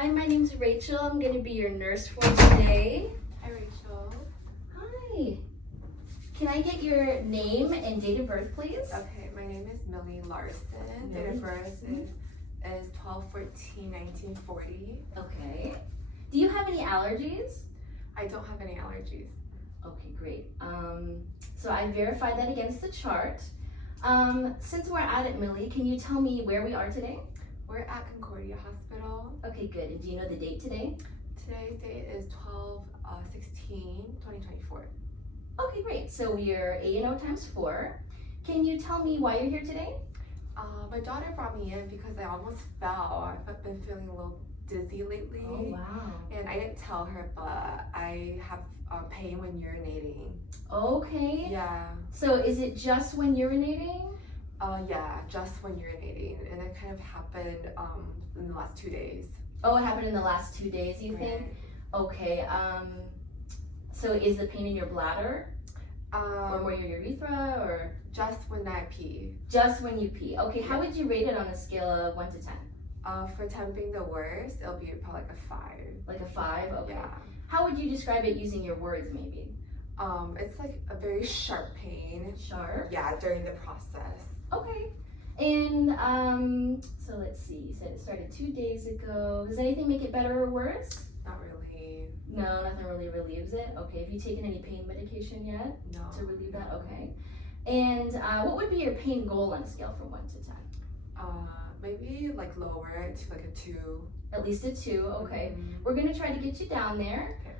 Hi, my name's Rachel. I'm going to be your nurse for today. Hi, Rachel. Hi. Can I get your name and date of birth, please? Okay, my name is Millie Larson. Date of birth is 12/14/1940. Okay. Do you have any allergies? I don't have any allergies. Okay, great. So I verified that against the chart. Since we're at it, Millie, can you tell me where we are today? We're at Concordia Hospital. Okay, good. And do you know the date today? Today's date is 12/16/2024. Okay, great. So we're A&O times 4. Can you tell me why you're here today? My daughter brought me in because I almost fell. I've been feeling a little dizzy lately. Oh, wow. And I didn't tell her, but I have pain when urinating. Okay. Yeah. So is it just when urinating? Yeah, just when urinating, and it kind of happened in the last 2 days. Oh, it happened in the last 2 days, you think? Okay, so is the pain in your bladder? Or more your urethra, or? Just when I pee. Just when you pee. Okay, how would you rate it on a scale of 1 to 10? For 10 being the worst, it'll be probably like a 5. Like a 5? Okay. Yeah. How would you describe it using your words, maybe? It's like a very sharp pain. Sharp? Yeah, during the process. Okay. And, so let's see, you said it started 2 days ago. Does anything make it better or worse? Not really. No, nothing really relieves it? Okay, have you taken any pain medication yet? No. To relieve that? Okay. And what would be your pain goal on a scale from 1 to 10? Maybe like lower to like a 2. At least a 2, okay. Mm-hmm. We're gonna try to get you down there. Okay.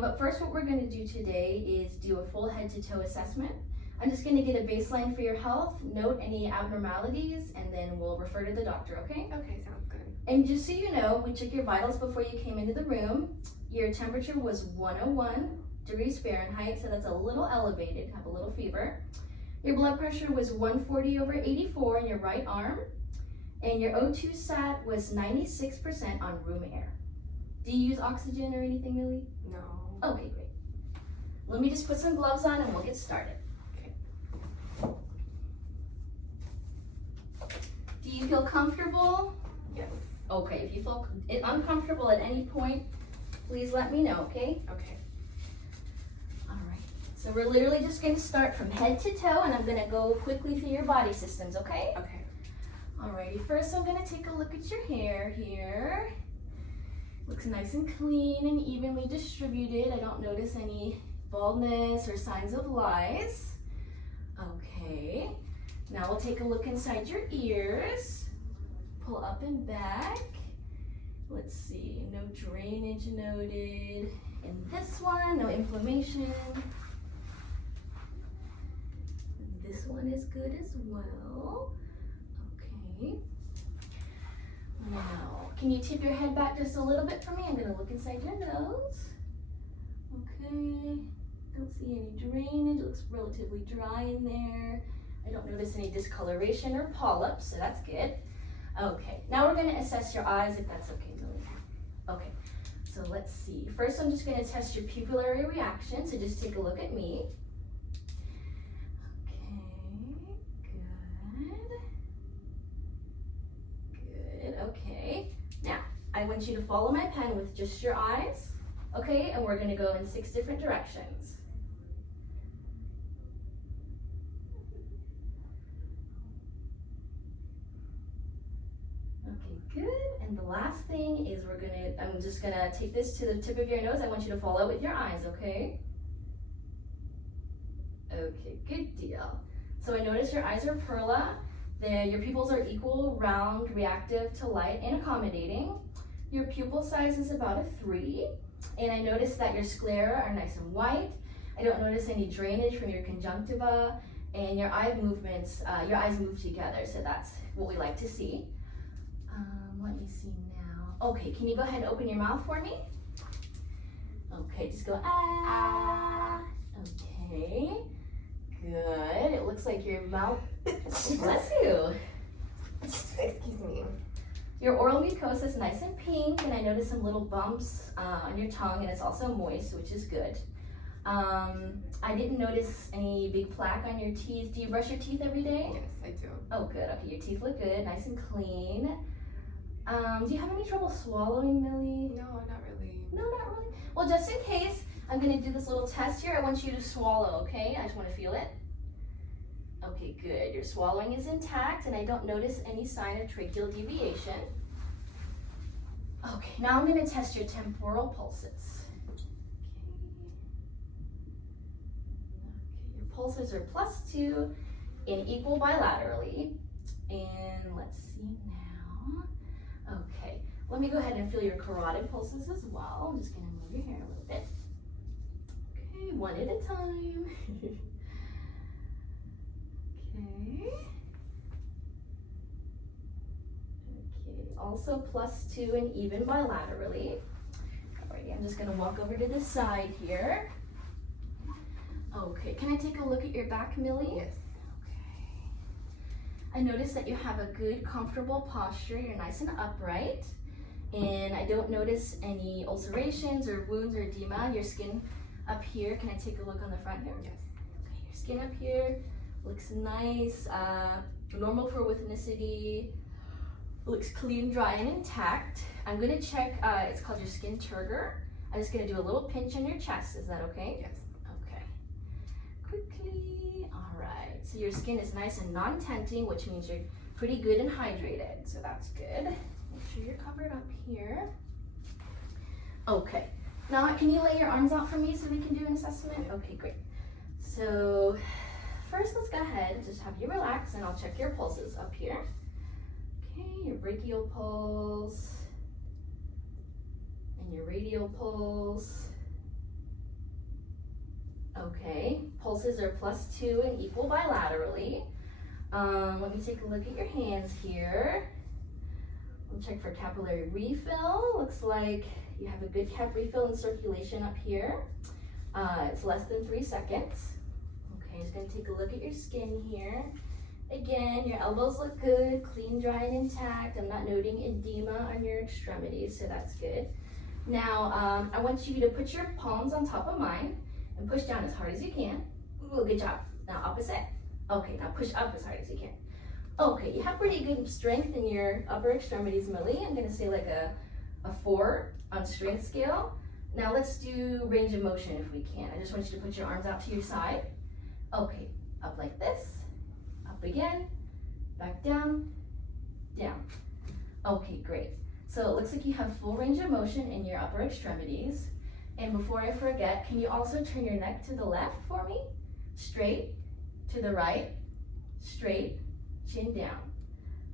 But first what we're gonna do today is do a full head to toe assessment. I'm just gonna get a baseline for your health, note any abnormalities, and then we'll refer to the doctor, okay? Okay, sounds good. And just so you know, we took your vitals before you came into the room. Your temperature was 101 degrees Fahrenheit, so that's a little elevated, have a little fever. Your blood pressure was 140/84 in your right arm, and your O2 sat was 96% on room air. Do you use oxygen or anything, Millie? No. Okay, great. Let me just put some gloves on and we'll get started. Okay. Do you feel comfortable? Yes. Okay, if you feel uncomfortable at any point, please let me know, okay? Okay. All right, so we're literally just gonna start from head to toe, and I'm gonna go quickly through your body systems, okay? Okay. Alrighty, first I'm gonna take a look at your hair here. Looks nice and clean and evenly distributed. I don't notice any baldness or signs of lice. Okay, now we'll take a look inside your ears. Pull up and back. Let's see, no drainage noted. In this one, no inflammation. This one is good as well. Okay. Now, can you tip your head back just a little bit for me? I'm gonna look inside your nose. Okay, don't see any drainage, it looks relatively dry in there. I don't notice any discoloration or polyps, so that's good. Okay, now we're gonna assess your eyes if that's okay, Millie. Okay, so let's see. First, I'm just gonna test your pupillary reaction, so just take a look at me. Okay, now I want you to follow my pen with just your eyes, okay? And we're gonna go in 6 different directions. Okay, good. And the last thing is I'm just gonna take this to the tip of your nose. I want you to follow it with your eyes, okay? Okay, good deal. So I notice your eyes are perla. Your pupils are equal, round, reactive to light, and accommodating. Your pupil size is about a 3. And I notice that your sclera are nice and white. I don't notice any drainage from your conjunctiva, and your eye movements, your eyes move together, so that's what we like to see. Let me see now. Okay, can you go ahead and open your mouth for me? Okay, just go ah. Okay. Good. It looks like your mouth, bless you. Excuse me. Your oral mucosa is nice and pink, and I notice some little bumps on your tongue, and it's also moist, which is good. I didn't notice any big plaque on your teeth. Do you brush your teeth every day? Yes, I do. Oh, good. Okay, your teeth look good, nice and clean. Do you have any trouble swallowing, Millie? No, not really. No, not really. Well, just in case, I'm gonna do this little test here. I want you to swallow, okay? I just wanna feel it. Okay, good. Your swallowing is intact and I don't notice any sign of tracheal deviation. Okay, now I'm gonna test your temporal pulses. Okay, your pulses are +2 and equal bilaterally. And let's see now. Okay, let me go ahead and feel your carotid pulses as well. I'm just gonna move your hair a little bit. Okay, one at a time. Okay. Okay, also +2 and even bilaterally. Alrighty, I'm just gonna walk over to the side here. Okay, can I take a look at your back, Millie? Yes. I notice that you have a good, comfortable posture. You're nice and upright. And I don't notice any ulcerations or wounds or edema. Your skin up here, can I take a look on the front here? Yes. Okay, your skin up here looks nice, normal for ethnicity, looks clean, dry, and intact. I'm gonna check, it's called your skin turgor. I'm just gonna do a little pinch on your chest. Is that okay? Yes. Okay. Quickly, all right. So your skin is nice and non-tenting, which means you're pretty good and hydrated. So that's good. Make sure you're covered up here. Okay. Now, can you lay your arms out for me so we can do an assessment? Okay, great. So first, let's go ahead and just have you relax and I'll check your pulses up here. Okay, your brachial pulse and your radial pulse. Okay, pulses are +2 and equal bilaterally. Let me take a look at your hands here. We'll check for capillary refill. Looks like you have a good cap refill and circulation up here. It's less than 3 seconds. Okay, just gonna take a look at your skin here. Again, your elbows look good, clean, dry, and intact. I'm not noting edema on your extremities, so that's good. Now, I want you to put your palms on top of mine and push down as hard as you can. Ooh, good job. Now opposite. Okay, now push up as hard as you can. Okay, you have pretty good strength in your upper extremities, Millie. I'm gonna say like a 4 on strength scale. Now let's do range of motion if we can. I just want you to put your arms out to your side. Okay, up like this, up again, back down, down. Okay, great. So it looks like you have full range of motion in your upper extremities. And before I forget, can you also turn your neck to the left for me? Straight, to the right, straight, chin down.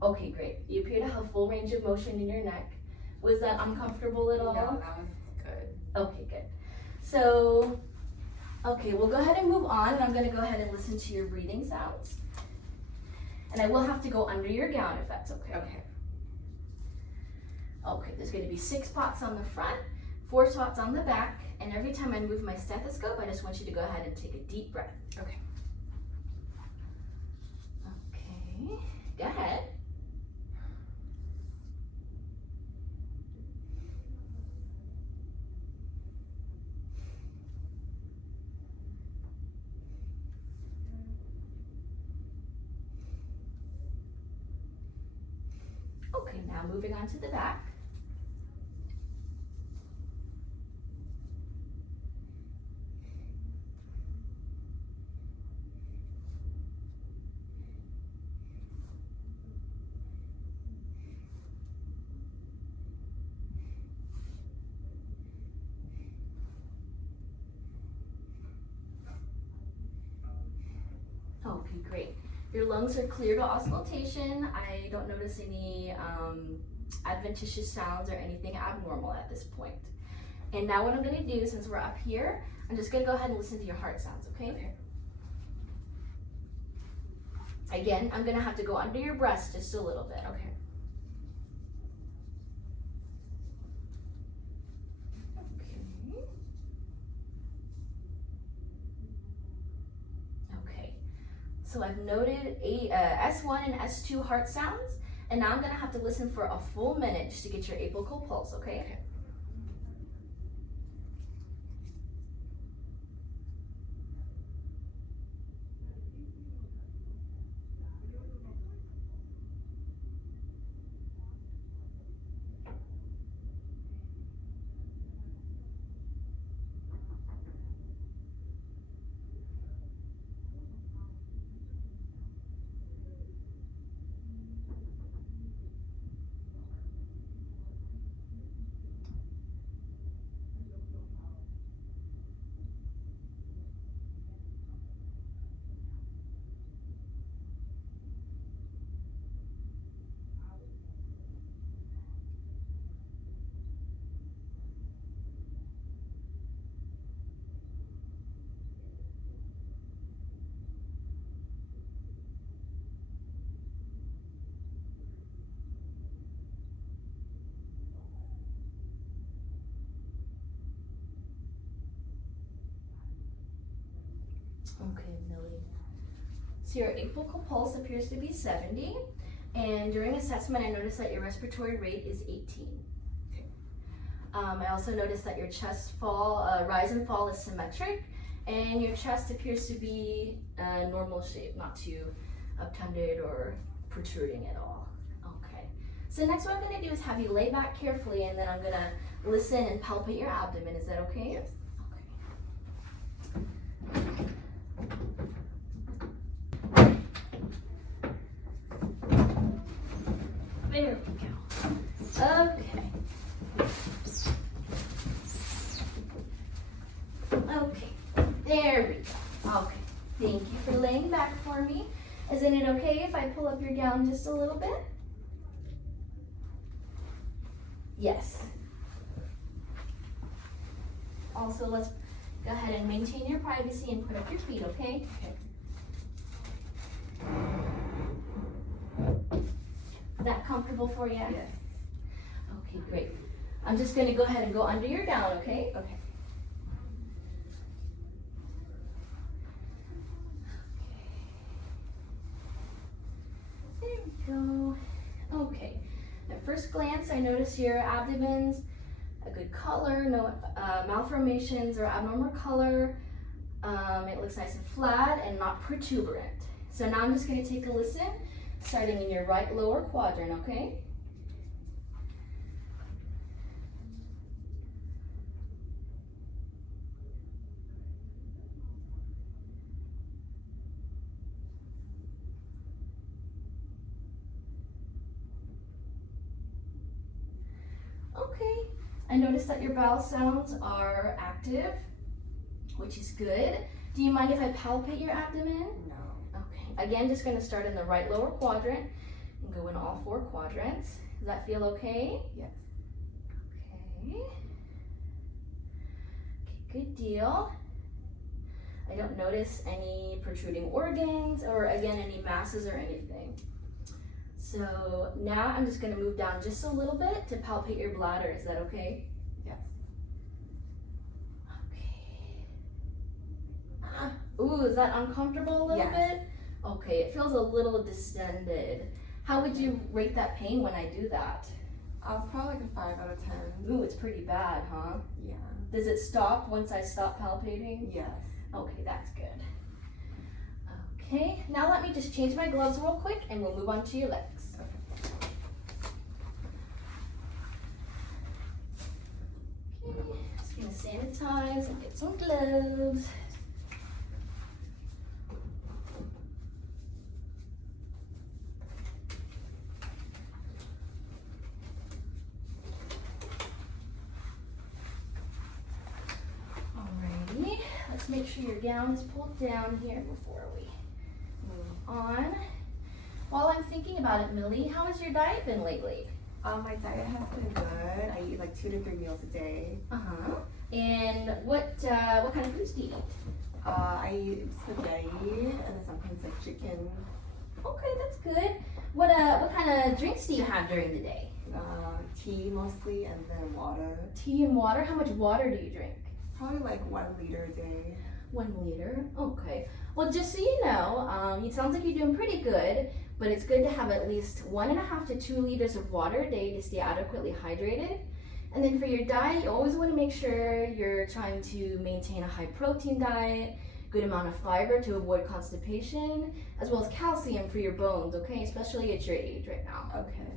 Okay, great. You appear to have full range of motion in your neck. Was that uncomfortable at all? No, that was good. Okay, good. So, okay, we'll go ahead and move on, and I'm gonna go ahead and listen to your breathing sounds. And I will have to go under your gown if that's okay. Okay. Okay, there's gonna be 6 spots on the front, 4 spots on the back, and every time I move my stethoscope, I just want you to go ahead and take a deep breath. Okay. Okay, go ahead. Okay, now moving on to the back. Okay, great. Your lungs are clear to auscultation. I don't notice any adventitious sounds or anything abnormal at this point. And now what I'm gonna do, since we're up here, I'm just gonna go ahead and listen to your heart sounds, okay? Okay. Again, I'm gonna have to go under your breast just a little bit. Okay. Okay, so I've noted S1 and S2 heart sounds, and now I'm gonna have to listen for a full minute just to get your apical pulse, okay? Okay. Okay, Millie. So your apical pulse appears to be 70, and during assessment I noticed that your respiratory rate is 18. I also noticed that your chest rise and fall is symmetric, and your chest appears to be a normal shape, not too obtunded or protruding at all. Okay. So next what I'm going to do is have you lay back carefully, and then I'm going to listen and palpate your abdomen. Is that okay? Yes. There we go. Okay. Okay, there we go. Okay, thank you for laying back for me. Isn't it okay if I pull up your gown just a little bit? Yes. Also, let's go ahead and maintain your privacy and put up your feet, okay? Is that comfortable for you? Yes. Okay, great. I'm just going to go ahead and go under your gown, okay? Okay. There we go. Okay. At first glance, I notice your abdomen's a good color, no malformations or abnormal color. It looks nice and flat and not protuberant. So now I'm just going to take a listen, starting in your right lower quadrant, okay? Okay, I noticed that your bowel sounds are active, which is good. Do you mind if I palpate your abdomen? No. Okay, again, just going to start in the right lower quadrant and go in all 4 quadrants. Does that feel okay? Yes. Okay. Okay, good deal. I don't notice any protruding organs or, again, any masses or anything. So now I'm just going to move down just a little bit to palpate your bladder. Is that okay? Yes. Okay. Ooh, is that uncomfortable a little Yes. bit? Okay, it feels a little distended. How would you rate that pain when I do that? Probably like a 5 out of 10. Ooh, it's pretty bad, huh? Yeah. Does it stop once I stop palpating? Yes. Okay, that's good. Okay, now let me just change my gloves real quick and we'll move on to your legs. Okay, just gonna sanitize and get some gloves. Alrighty, let's make sure your gown is pulled down here before we move on. While I'm thinking about it, Millie, how has your diet been lately? My diet has been good. I eat like 2 to 3 meals a day. And what kind of foods do you eat? I eat spaghetti and then sometimes like chicken. Okay, that's good. What kind of drinks do you have during the day? Tea mostly, and then water. Tea and water. How much water do you drink? Probably like 1 liter a day. 1 liter. Okay. Well, just so you know, it sounds like you're doing pretty good, but it's good to have at least 1.5 to 2 liters of water a day to stay adequately hydrated. And then for your diet, you always want to make sure you're trying to maintain a high protein diet, good amount of fiber to avoid constipation, as well as calcium for your bones, okay? Especially at your age right now. Okay.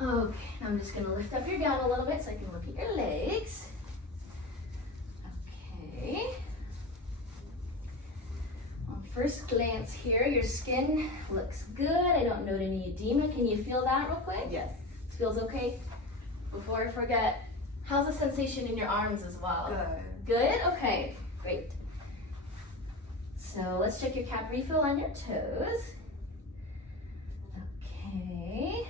Okay, now I'm just gonna lift up your gown a little bit so I can look at your legs. Okay. On first glance here, your skin looks good. I don't note any edema. Can you feel that real quick? Yes. It feels okay? Before I forget, how's the sensation in your arms as well? Good. Good? Okay, great. So let's check your cap refill on your toes. Okay.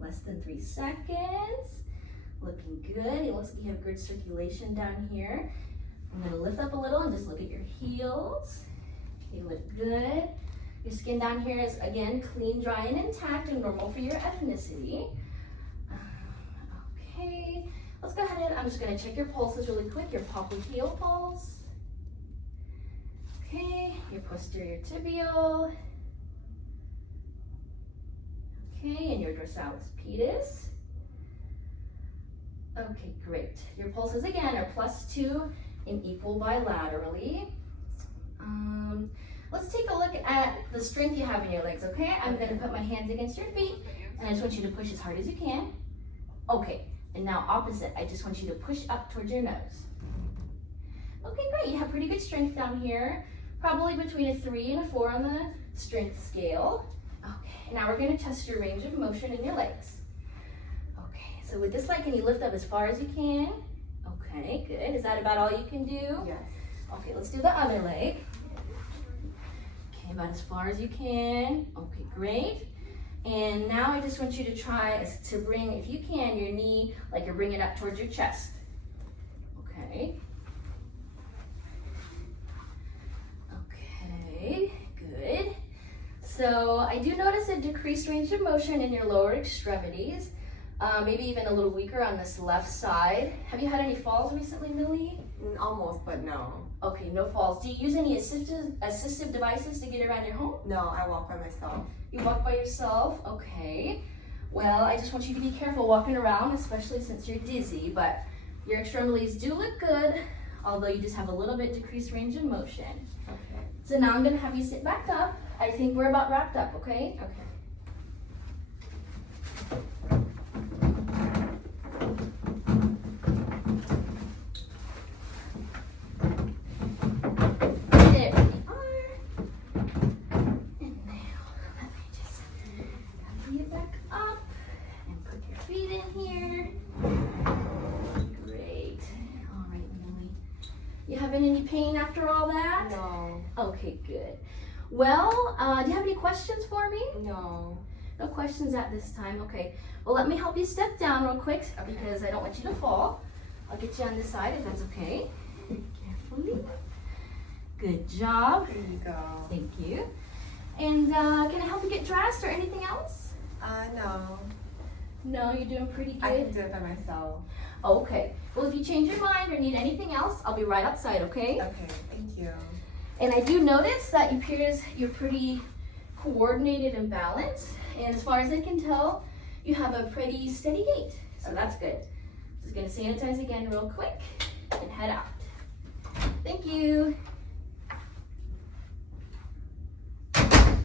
Less than 3 seconds. Looking good. It looks like you have good circulation down here. I'm gonna lift up a little and just look at your heels. They look good. Your skin down here is, again, clean, dry, and intact and normal for your ethnicity. Okay, let's go ahead and I'm just gonna check your pulses really quick, your popliteal pulse. Okay, your posterior tibial. Okay, and your dorsalis pedis. Okay, great. Your pulses again are +2 and equal bilaterally. Let's take a look at the strength you have in your legs, okay? I'm gonna put my hands against your feet, and I just want you to push as hard as you can. Okay, and now opposite, I just want you to push up towards your nose. Okay, great, you have pretty good strength down here. Probably between a 3 and a 4 on the strength scale. Okay, now we're gonna test your range of motion in your legs. Okay, so with this leg, can you lift up as far as you can? Okay, good. Is that about all you can do? Yes. Okay, let's do the other leg. Okay, about as far as you can. Okay, great. And now I just want you to try to bring, if you can, your knee like you're bringing it up towards your chest. Okay. Okay, good. So I do notice a decreased range of motion in your lower extremities. Maybe even a little weaker on this left side. Have you had any falls recently, Millie? Almost, but no. Okay, no falls. Do you use any assistive devices to get around your home? No, I walk by myself. You walk by yourself? Okay. Well, I just want you to be careful walking around, especially since you're dizzy, but your extremities do look good, although you just have a little bit decreased range of motion. Okay. So now I'm gonna have you sit back up. I think we're about wrapped up, okay? Okay. There we are. And now, let me just get you back up and put your feet in here. Great. All right, Millie. You having any pain after all that? No. Okay, good. Well, do you have any questions for me? No. No questions at this time, okay. Well, let me help you step down real quick because I don't want you to fall. I'll get you on this side if that's okay. Carefully. Good job. There you go. Thank you. And can I help you get dressed or anything else? No. No, you're doing pretty good. I can do it by myself. Okay. Well, if you change your mind or need anything else, I'll be right outside, okay? Okay, thank you. And I do notice that it appears you're pretty coordinated and balanced. And as far as I can tell, you have a pretty steady gait. So that's good. Just gonna sanitize again real quick and head out. Thank you.